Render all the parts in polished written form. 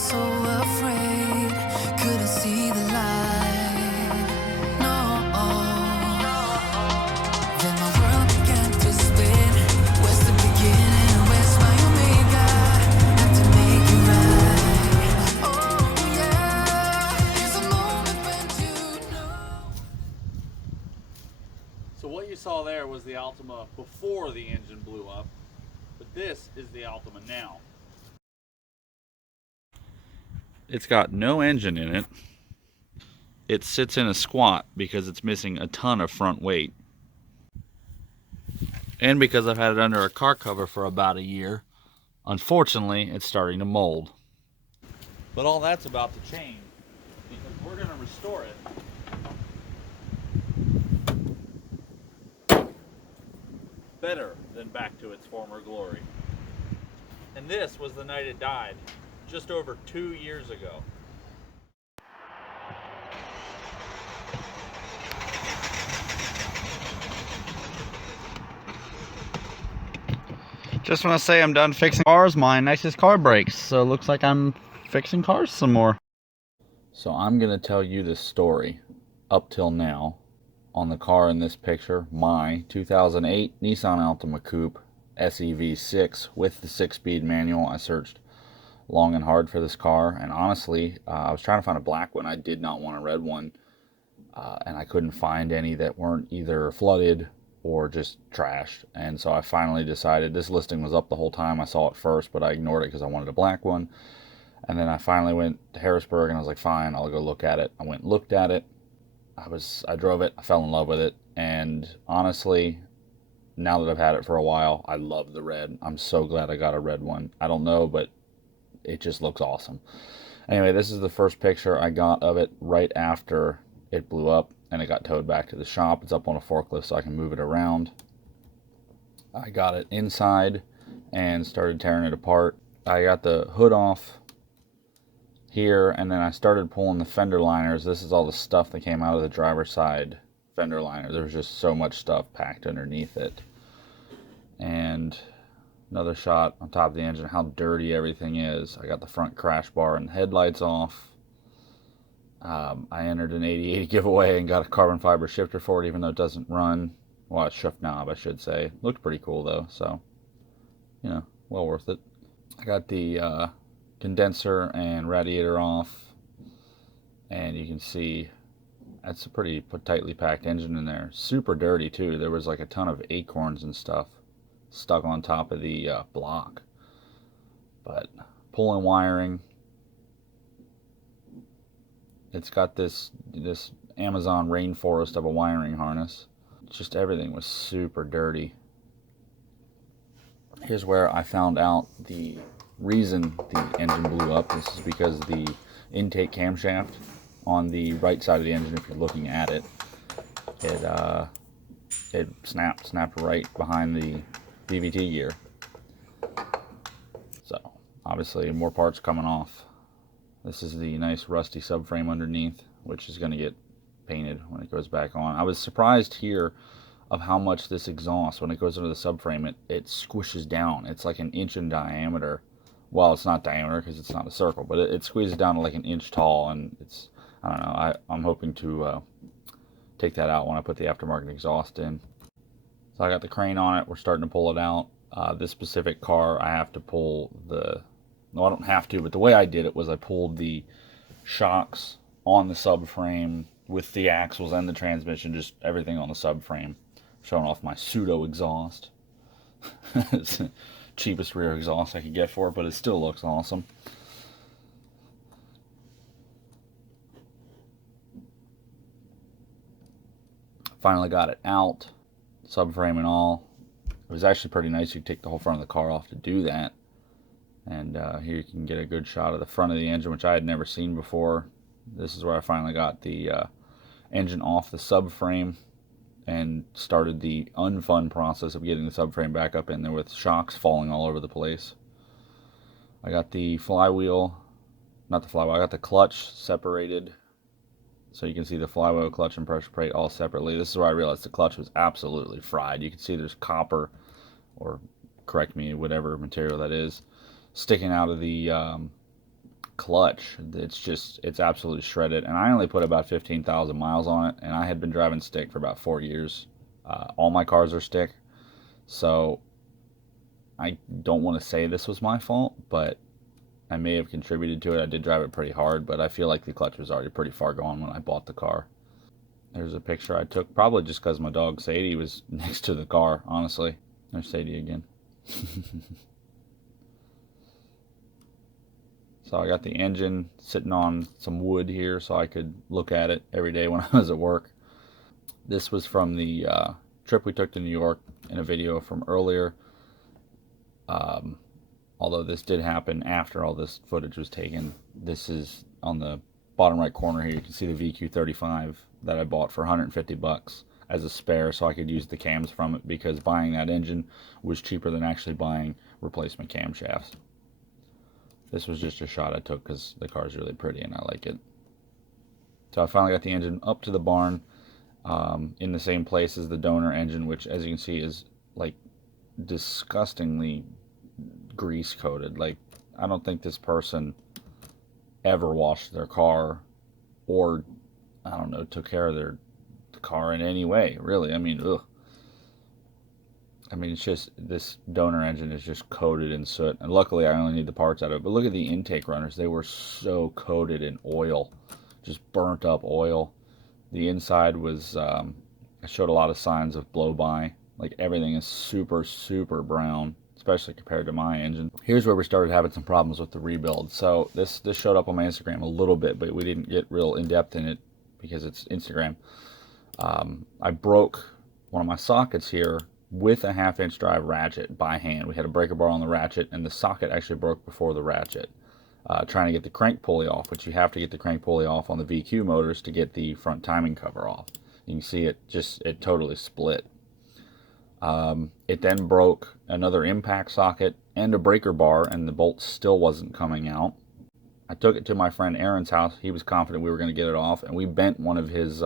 so afraid, couldn't see the light. No. Then my world began to spin. Where's the beginning? Where's my omega? Had to make it right. Oh yeah, there's a moment when you know. So what you saw there was the Altima before the engine blew up, but this is the Altima now. It's got no engine in it. It sits in a squat because it's missing a ton of front weight. And because I've had it under a car cover for about a year, unfortunately, it's starting to mold. But all that's about to change because we're going to restore it better than back to its former glory. And this was the night it died, just over 2 years ago. Just want to say I'm done fixing cars. My nicest car breaks, so it looks like I'm fixing cars some more. So I'm going to tell you this story up till now on the car in this picture, my 2008 Nissan Altima Coupe SEV6 with the 6-speed manual. I searched long and hard for this car, and honestly, I was trying to find a black one. I did not want a red one, and I couldn't find any that weren't either flooded or just trashed. And so I finally decided, this listing was up the whole time. I saw it first, but I ignored it because I wanted a black one. And then I finally went to Harrisburg and I was like, fine, I'll go look at it. I went and looked at it. I drove it, I fell in love with it, and honestly, now that I've had it for a while, I love the red. I'm so glad I got a red one. I don't know, but it just looks awesome. Anyway, this is the first picture I got of it right after it blew up and it got towed back to the shop. It's up on a forklift so I can move it around. I got it inside and started tearing it apart. I got the hood off here, and then I started pulling the fender liners. This is all the stuff that came out of the driver's side fender liner. There was just so much stuff packed underneath it. And another shot on top of the engine, how dirty everything is. I got the front crash bar and headlights off. I entered an 80/80 giveaway and got a carbon fiber shifter for it, even though it doesn't run. Well, a shift knob, I should say. Looked pretty cool, though, so, you know, well worth it. I got the condenser and radiator off, and you can see that's a pretty tightly packed engine in there. Super dirty, too. There was like a ton of acorns and stuff stuck on top of the block. But pulling wiring, it's got this Amazon rainforest of a wiring harness. Just everything was super dirty. Here's where I found out the reason the engine blew up. This is because the intake camshaft on the right side of the engine, if you're looking at it, it snapped right behind the VVT gear. So obviously more parts coming off. This is the nice rusty subframe underneath, which is going to get painted when it goes back on. I was surprised here of how much this exhaust, when it goes into the subframe, it squishes down. It's like 1 inch in diameter. Well, it's not diameter because it's not a circle, but it squeezes down to like 1 inch tall, and it's, I don't know, I'm hoping to take that out when I put the aftermarket exhaust in. So I got the crane on it. We're starting to pull it out. This specific car, I have to pull no, I don't have to, but the way I did it was I pulled the shocks on the subframe with the axles and the transmission, just everything on the subframe, showing off my pseudo exhaust. It's the cheapest rear exhaust I could get for it, but it still looks awesome. Finally got it out, subframe and all. It was actually pretty nice. You could take the whole front of the car off to do that. And here you can get a good shot of the front of the engine, which I had never seen before. This is where I finally got the engine off the subframe and started the unfun process of getting the subframe back up in there with shocks falling all over the place. I got the flywheel, not the flywheel, I got the clutch separated. So you can see the flywheel, clutch, and pressure plate all separately. This is where I realized the clutch was absolutely fried. You can see there's copper, or correct me, whatever material that is, sticking out of the clutch, it's absolutely shredded. And I only put about 15,000 miles on it, and I had been driving stick for about 4 years. All my cars are stick, so I don't want to say this was my fault, but I may have contributed to it. I did drive it pretty hard, but I feel like the clutch was already pretty far gone when I bought the car. There's a picture I took, probably just because my dog Sadie was next to the car, honestly. There's Sadie again. So I got the engine sitting on some wood here so I could look at it every day when I was at work. This was from the trip we took to New York in a video from earlier. Although this did happen after all this footage was taken. This is on the bottom right corner here. You can see the VQ35 that I bought for 150 bucks as a spare so I could use the cams from it, because buying that engine was cheaper than actually buying replacement camshafts. This was just a shot I took because the car is really pretty and I like it. So I finally got the engine up to the barn in the same place as the donor engine, which, as you can see, is like disgustingly grease coated. Like, I don't think this person ever washed their car or, I don't know, took care of their car in any way, really. I mean, ugh. I mean, it's just, this donor engine is just coated in soot, and luckily I only need the parts out of it. But look at the intake runners. They were so coated in oil, just burnt up oil. The inside was, I showed a lot of signs of blow-by. Like, everything is super, super brown, especially compared to my engine. Here's where we started having some problems with the rebuild. So this showed up on my Instagram a little bit, but we didn't get real in-depth in it because it's Instagram. I broke one of my sockets here with a 1/2-inch drive ratchet by hand. We had a breaker bar on the ratchet, and the socket actually broke before the ratchet. Trying to get the crank pulley off, which you have to get the crank pulley off on the VQ motors to get the front timing cover off. You can see it totally split. It then broke another impact socket and a breaker bar, and the bolt still wasn't coming out. I took it to my friend Aaron's house. He was confident we were going to get it off, and we bent one of his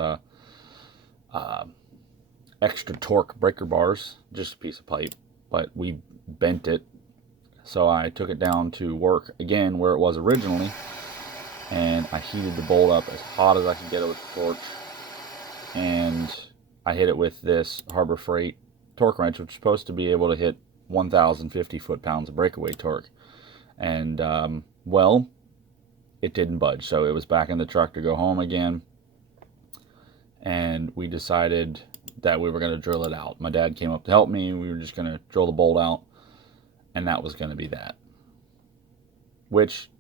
extra torque breaker bars, just a piece of pipe, but we bent it. So I took it down to work again where it was originally, and I heated the bolt up as hot as I could get it with the torch, and I hit it with this Harbor Freight torque wrench, which is supposed to be able to hit 1,050 foot-pounds of breakaway torque. And well, it didn't budge, so it was back in the truck to go home again, and we decided that we were going to drill it out. My dad came up to help me. We were just going to drill the bolt out, and that was going to be that. Which,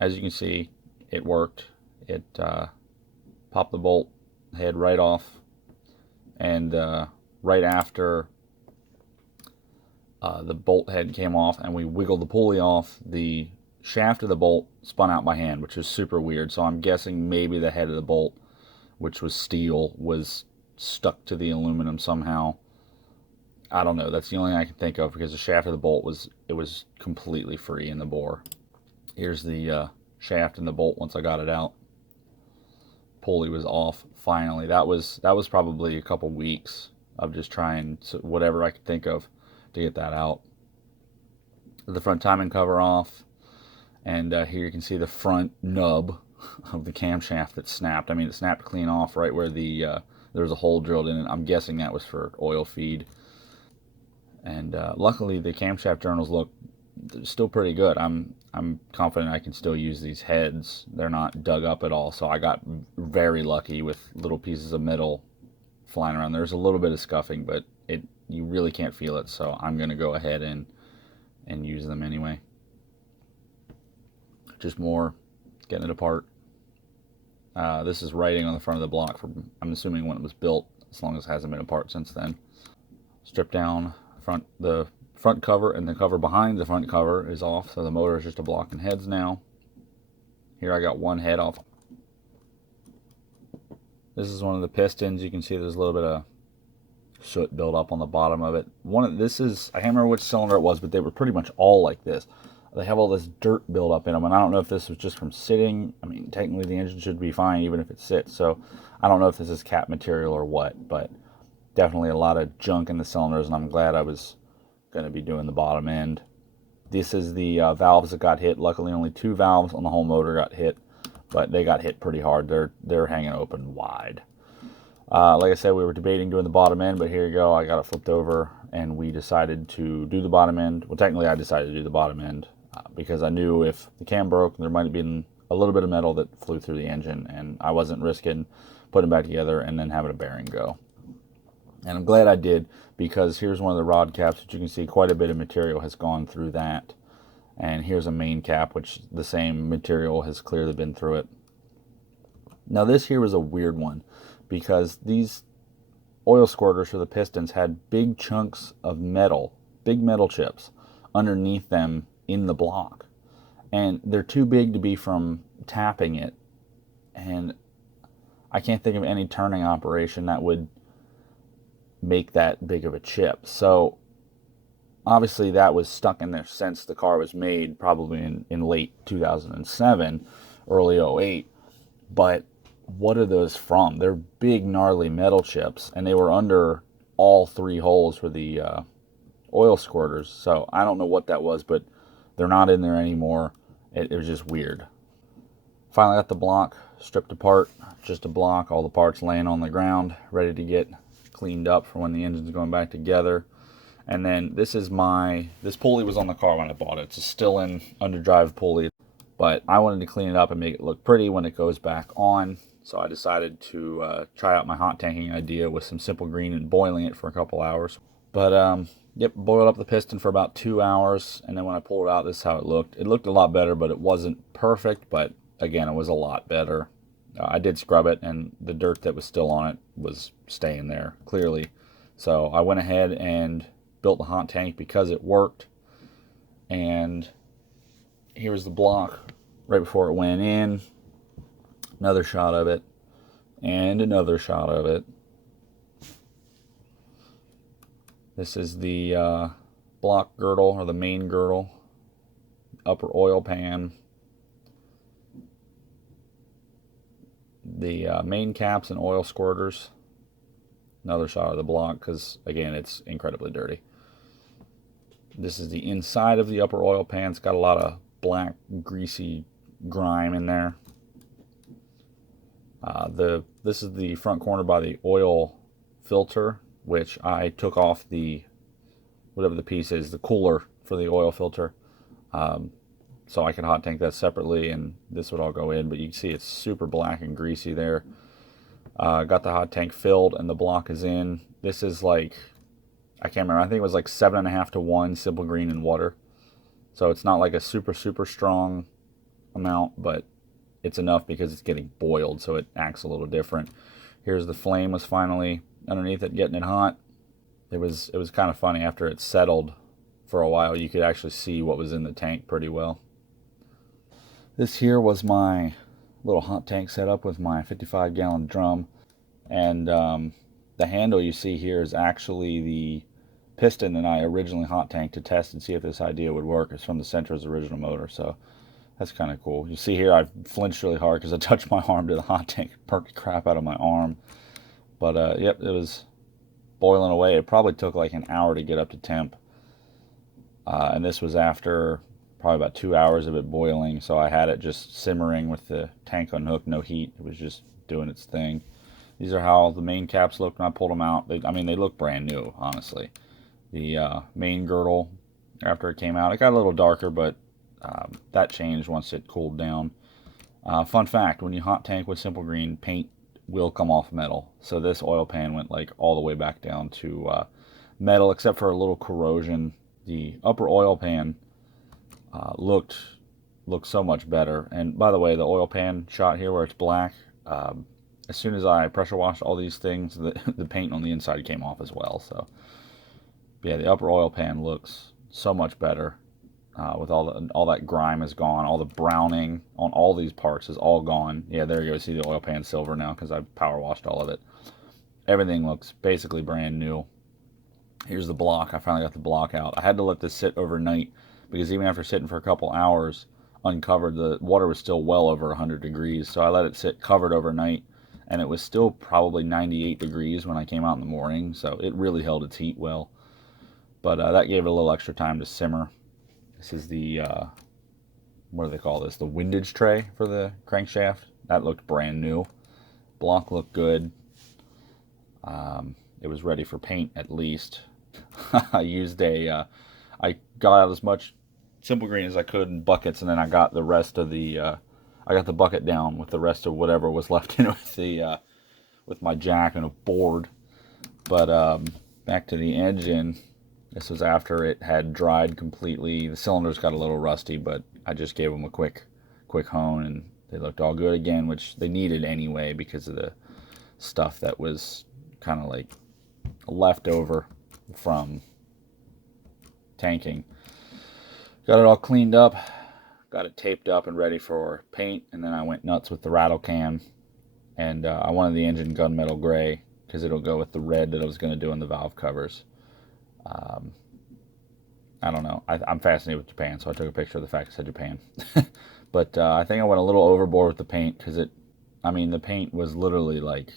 as you can see, it worked. It popped the bolt head right off, and right after the bolt head came off and we wiggled the pulley off, the shaft of the bolt spun out by hand, which was super weird. So I'm guessing maybe the head of the bolt, which was steel, was stuck to the aluminum somehow. I don't know. That's the only thing I can think of, because the shaft of the bolt was completely free in the bore. Here's the shaft and the bolt once I got it out. Pulley was off finally. That was probably a couple weeks of just trying whatever I could think of to get that out. The front timing cover off, and here you can see the front nub of the camshaft that snapped. I mean, it snapped clean off right where the there was a hole drilled in it. I'm guessing that was for oil feed. And luckily the camshaft journals look still pretty good. I'm confident I can still use these heads. They're not dug up at all, so I got very lucky with little pieces of metal flying around. There's a little bit of scuffing, but you really can't feel it, so I'm going to go ahead and use them anyway. Just more getting it apart. This is writing on the front of the block from, I'm assuming, when it was built, as long as it hasn't been apart since then. Strip down the front cover, and the cover behind the front cover is off, so the motor is just a block and heads now. Here I got one head off. This is one of the pistons. You can see there's a little bit of soot built up on the bottom of it. This is, I can't remember which cylinder it was, but they were pretty much all like this. They have all this dirt built up in them, and I don't know if this was just from sitting. I mean, technically the engine should be fine even if it sits, so I don't know if this is cap material or what, but definitely a lot of junk in the cylinders, and I'm glad I was going to be doing the bottom end. This is the valves that got hit. Luckily, only 2 valves on the whole motor got hit, but they got hit pretty hard. They're hanging open wide. Like I said, we were debating doing the bottom end, but here you go. I got it flipped over, and we decided to do the bottom end. Well, technically, I decided to do the bottom end because I knew if the cam broke, there might have been a little bit of metal that flew through the engine, and I wasn't risking putting it back together and then having a bearing go. And I'm glad I did, because here's one of the rod caps that you can see quite a bit of material has gone through that. And here's a main cap, which the same material has clearly been through it. Now this here was a weird one, because these oil squirters for the pistons had big chunks of metal, big metal chips underneath them in the block. And they're too big to be from tapping it. And I can't think of any turning operation that would make that big of a chip. So obviously that was stuck in there since the car was made, probably in late 2007, early 08. But what are those from? They're big, gnarly metal chips, and they were under all 3 holes for the oil squirters. So I don't know what that was, but they're not in there anymore. It was just weird. Finally got the block stripped apart, just a block, all the parts laying on the ground, ready to get cleaned up for when the engine's going back together. And then this pulley was on the car when I bought it. It's a still-in underdrive pulley, but I wanted to clean it up and make it look pretty when it goes back on. So I decided to try out my hot tanking idea with some Simple Green and boiling it for a couple hours. But yep, boiled up the piston for about 2 hours, and then when I pulled it out, this is how it looked. It looked a lot better, but it wasn't perfect. But again, it was a lot better. I did scrub it, and the dirt that was still on it was staying there, clearly. So I went ahead and built the hot tank because it worked. And here's the block right before it went in. Another shot of it. And another shot of it. This is the block girdle, or the main girdle. Upper oil pan. The main caps and oil squirters. Another shot of the block, because again, it's incredibly dirty. This is the inside of the upper oil pan. It's got a lot of black, greasy grime in there. This is the front corner by the oil filter, which I took off the, whatever the piece is, the cooler for the oil filter. So I can hot tank that separately, and this would all go in, but you can see it's super black and greasy there. Got the hot tank filled, and the block is in. This is like, I can't remember, I think it was like 7.5 to 1 Simple Green and water. So it's not like a super, super strong amount, but it's enough because it's getting boiled, so it acts a little different. Here's the flame was finally underneath it, getting it hot. It was kind of funny. After it settled for a while, you could actually see what was in the tank pretty well. This here was my little hot tank setup with my 55-gallon drum, and the handle you see here is actually the piston that I originally hot tanked to test and see if this idea would work. It's from the Sentra's original motor, so that's kind of cool. You see here I flinched really hard because I touched my arm to the hot tank. It perked the crap out of my arm. But yep, it was boiling away. It probably took like an hour to get up to temp. And this was after probably about 2 hours of it boiling, so I had it just simmering with the tank unhooked, no heat. It was just doing its thing. These are how the main caps looked when I pulled them out. They look brand new, honestly. The main girdle, after it came out, it got a little darker, but that changed once it cooled down. Fun fact, when you hot tank with Simple Green, paint will come off metal. So this oil pan went like all the way back down to metal, except for a little corrosion. The upper oil pan looked so much better. And by the way, the oil pan shot here where it's black, as soon as I pressure washed all these things, the paint on the inside came off as well. So yeah, the upper oil pan looks so much better. With all that grime is gone, all the browning on all these parts is all gone. Yeah, there you go. See the oil pan silver now because I power washed all of it. Everything looks basically brand new. Here's the block. I finally got the block out. I had to let this sit overnight because even after sitting for a couple hours uncovered, the water was still well over 100 degrees. So I let it sit covered overnight, and it was still probably 98 degrees when I came out in the morning. So it really held its heat well. But that gave it a little extra time to simmer. This is the, what do they call this? The windage tray for the crankshaft. That looked brand new. Block looked good. It was ready for paint at least. I used I got out as much simple green as I could in buckets, and then I got the rest of the, I got the bucket down with the rest of whatever was left in with the, with my jack and a board. But back to the engine. This was after it had dried completely. The cylinders got a little rusty, but I just gave them a quick hone, and they looked all good again, which they needed anyway because of the stuff that was kind of like left over from tanking. Got it all cleaned up, got it taped up and ready for paint, and then I went nuts with the rattle can, and I wanted the engine gunmetal gray because it'll go with the red that I was going to do on the valve covers. I don't know. I'm fascinated with Japan, so I took a picture of the fact it said Japan. But I think I went a little overboard with the paint because the paint was literally like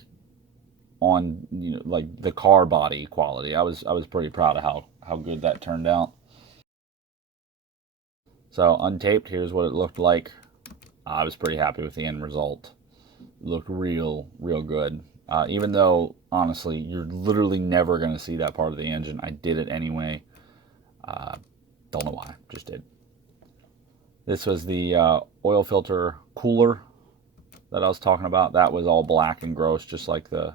on, like the car body quality. I was pretty proud of how good that turned out. So untaped, here's what it looked like. I was pretty happy with the end result. It looked real good. Even though, honestly, you're literally never going to see that part of the engine. I did it anyway. Don't know why, just did. This was the oil filter cooler that I was talking about. That was all black and gross, just like the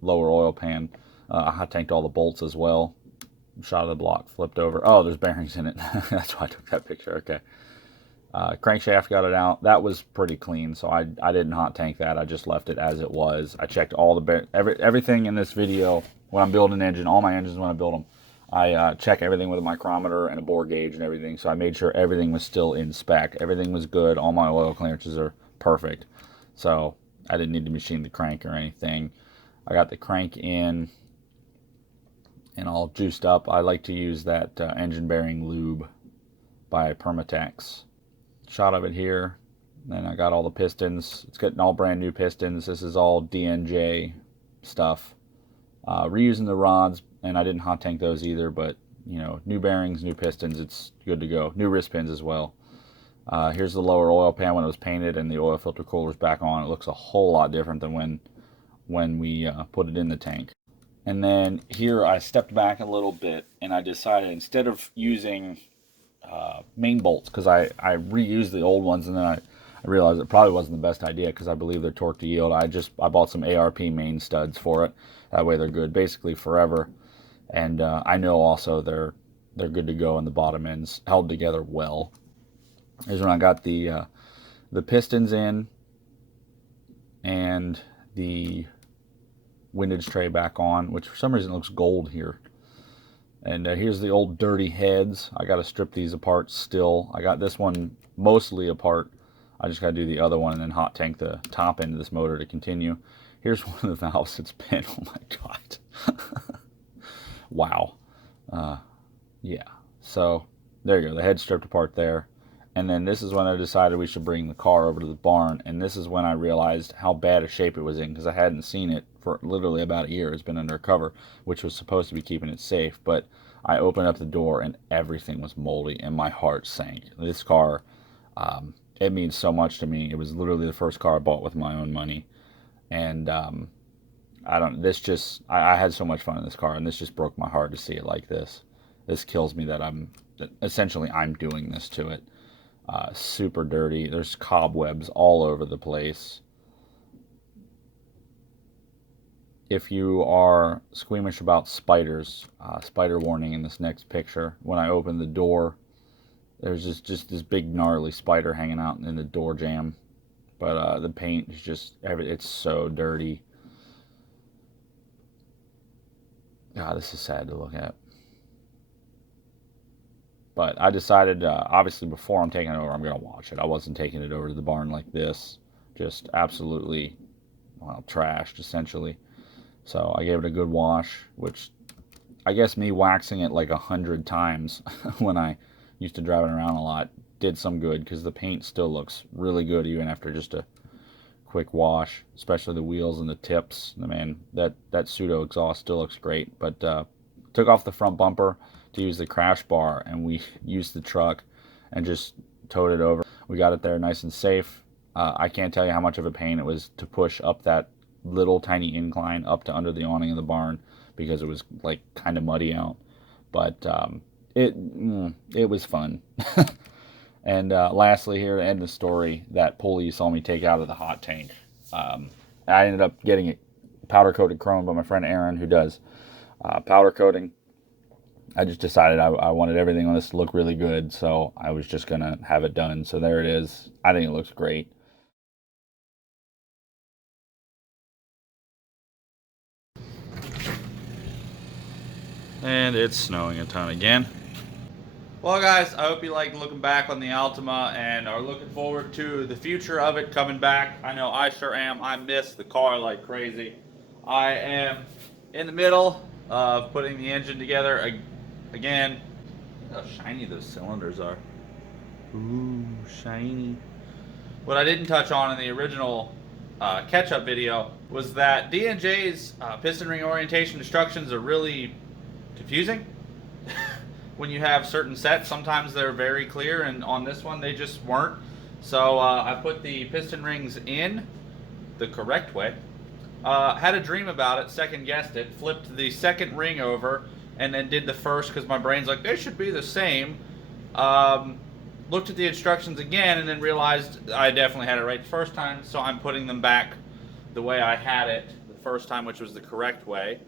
lower oil pan. I hot tanked all the bolts as well. Shot of the block, flipped over. Oh, there's bearings in it. That's why I took that picture. Okay. Crankshaft, got it out. That was pretty clean, so I didn't hot tank that. I just left it as it was. I checked all the everything in this video when I'm building an engine. All my engines when I build them, I check everything with a micrometer and a bore gauge and everything. So I made sure everything was still in spec. Everything was good. All my oil clearances are perfect. So I didn't need to machine the crank or anything. I got the crank in and all juiced up. I like to use that engine bearing lube by Permatex. Shot of it here. Then I got all the pistons. It's getting all brand new pistons. This is all DNJ stuff. Reusing the rods, and I didn't hot tank those either, but new bearings, new pistons, it's good to go. New wrist pins as well. Here's the lower oil pan when it was painted and the oil filter cooler's back on. It looks a whole lot different than when we put it in the tank. And then here I stepped back a little bit and I decided instead of using main bolts, because I reused the old ones, and then I realized it probably wasn't the best idea because I believe they're torque to yield. I bought some ARP main studs for it. That way they're good basically forever. And I know also they're good to go, and the bottom ends held together well. Here's when I got the pistons in and the windage tray back on, which for some reason looks gold here. And here's the old dirty heads. I got to strip these apart still. I got this one mostly apart. I just got to do the other one and then hot tank the top end of this motor to continue. Here's one of the valves that's been, oh my God. Wow. Yeah. So there you go. The head stripped apart there. And then this is when I decided we should bring the car over to the barn. And this is when I realized how bad a shape it was in, because I hadn't seen it for literally about a year. It's been under cover, which was supposed to be keeping it safe. But I opened up the door and everything was moldy and my heart sank. This car, it means so much to me. It was literally the first car I bought with my own money. And I had so much fun in this car, and this just broke my heart to see it like this. This kills me that I'm doing this to it. Super dirty. There's cobwebs all over the place. If you are squeamish about spiders, spider warning in this next picture. When I opened the door, there's just this big gnarly spider hanging out in the door jamb. But the paint is just, it's so dirty. God, this is sad to look at. But I decided, obviously, before I'm taking it over, I'm going to wash it. I wasn't taking it over to the barn like this. Just absolutely, well, trashed, essentially. So I gave it a good wash, which I guess me waxing it like 100 times when I used to drive it around a lot did some good, because the paint still looks really good even after just a quick wash, especially the wheels and the tips. Man, that pseudo exhaust still looks great. But took off the front bumper to use the crash bar, and we used the truck and just towed it over. We got it there nice and safe. I can't tell you how much of a pain it was to push up that little tiny incline up to under the awning of the barn, because it was like kind of muddy out. But it was fun. And lastly, here to end the story, that pulley you saw me take out of the hot tank, I ended up getting it powder coated chrome by my friend Aaron, who does powder coating. I just decided I wanted everything on this to look really good, so I was just gonna have it done. So there it is. I think it looks great. And it's snowing a ton again. Well, guys, I hope you like looking back on the Altima and are looking forward to the future of it coming back. I know I sure am. I miss the car like crazy. I am in the middle of putting the engine together again. Look how shiny those cylinders are. Ooh, shiny. What I didn't touch on in the original catch-up video was that D&J's piston ring orientation instructions are really confusing. When you have certain sets, sometimes they're very clear, and on this one they just weren't. So I put the piston rings in the correct way. Had a dream about it, second guessed it, flipped the second ring over, and then did the first because my brain's like, they should be the same. Looked at the instructions again and then realized I definitely had it right the first time, so I'm putting them back the way I had it the first time, which was the correct way.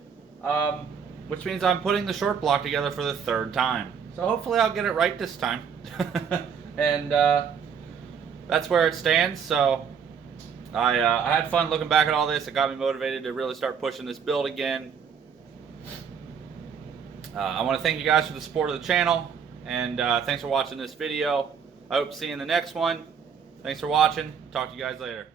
Which means I'm putting the short block together for the third time. So hopefully I'll get it right this time. And that's where it stands. So I had fun looking back at all this. It got me motivated to really start pushing this build again. I want to thank you guys for the support of the channel. And thanks for watching this video. I hope to see you in the next one. Thanks for watching. Talk to you guys later.